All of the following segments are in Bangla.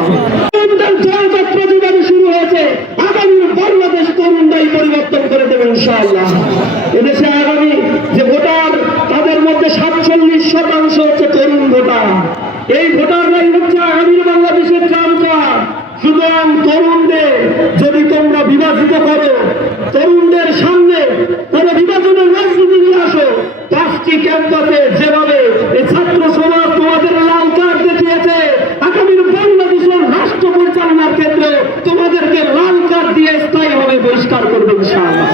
ইনশাআল্লাহ। জয়যাত্রা যেভাবে শুরু হয়েছে, আগামী বাংলাদেশ তরুণরাই পরিবর্তন করে দেবে ইনশাআল্লাহ। এদেশে আগামী যে ভোটার, তাদের মধ্যে 47% হচ্ছে তরুণ ভোটার। এই ভোটাররাই হচ্ছে আগামীর বাংলাদেশের চামচার। সুতরাং তরুণদের যদি তোমরা বিভাজিত করো, তরুণদের সামনে কোন বিভাজনের রাজনীতি নিয়ে আসো, 5টি ক্যাম্পাসে যেভাবে এই ছাত্র সমাজ তোমাদের লাল কার্ড দেখিয়েছে, আগামীর বাংলাদেশের রাষ্ট্র পরিচালনার ক্ষেত্রে তোমাদেরকে লাল কার্ড দিয়ে স্থায়ীভাবে বহিষ্কার করবে ইনশাআল্লাহ।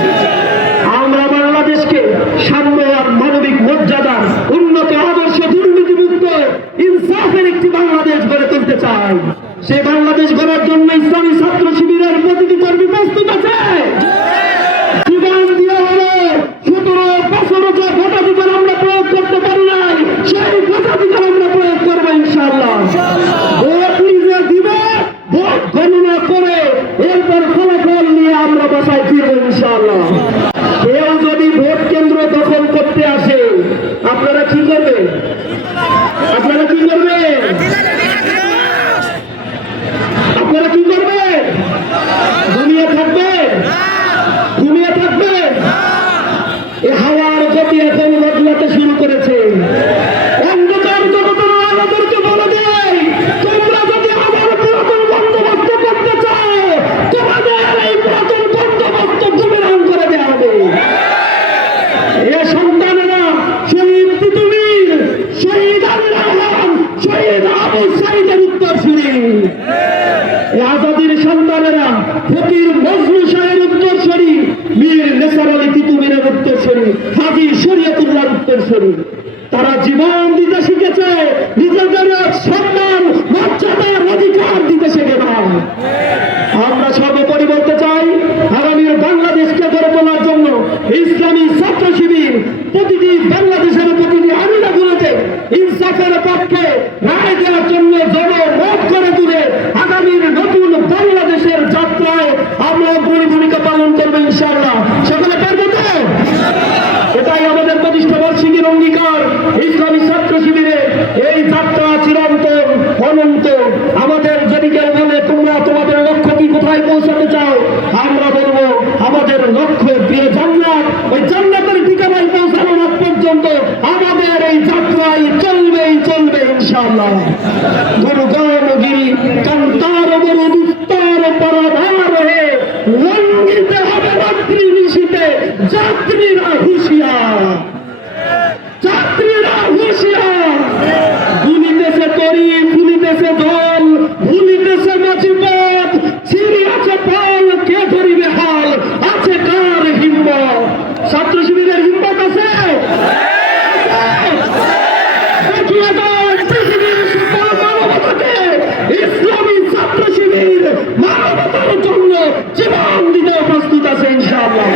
আমরা বাংলাদেশকে সাম্য আর মানবিক মর্যাদা, উন্নত আদর্শ, দুর্নীতিমুক্ত, ইনসাফের একটি বাংলাদেশ গড়ে তুলতে চাই। সেই বাংলাদেশ গড়ার জন্য ইসলামী ছাত্র শিবিরের প্রতিটি কর্মী প্রস্তুত আছে। জীবন দিয়ে হলো 17 বছর যে ভোটাধিকার আমরা প্রয়োগ করতে পারি নাই, সেই ভোটাধিকার আমরা প্রয়োগ করবো ইনশাআল্লাহ। ভোট নিজে দিবে, ভোট গণনা করে এরপর ফলাফল নিয়ে আমরা বাসায় ফিরবো ইনশাআল্লাহ। কেউ যদি ভোট কেন্দ্র দখল করতে আসে, আপনারা কি করবেন? আপনারা কি করবেন? আপনারা কি করবেন? ঘুমিয়ে থাকবেন? ঘুমিয়ে থাকবেন? এই হাওয়ার গতি এখন বদলাতে শুরু করেছে। অন্ধকার জগতের আমাদেরকে বলে দেয়, তোমরা যদি আমার পুরাতন বন্দোবস্ত করতে চাও, তোমাদের এই পুরাতন বন্দোবস্ত বুমেরাং করে দেওয়া হবে। এ সন্তানেরা শহীদ তিতুমির, শহীদ আমির আলম, শহীদ আবু সাইদের উত্তরসূরি। আজাদির সন্তানেরা ফকির মজনু শাহের উত্তরসূরি, মীর নেসার আলী তিতুমিরের উত্তরসূরি, হাজী শরীয়তুল্লাহর উত্তরসূরি। তারা জীবন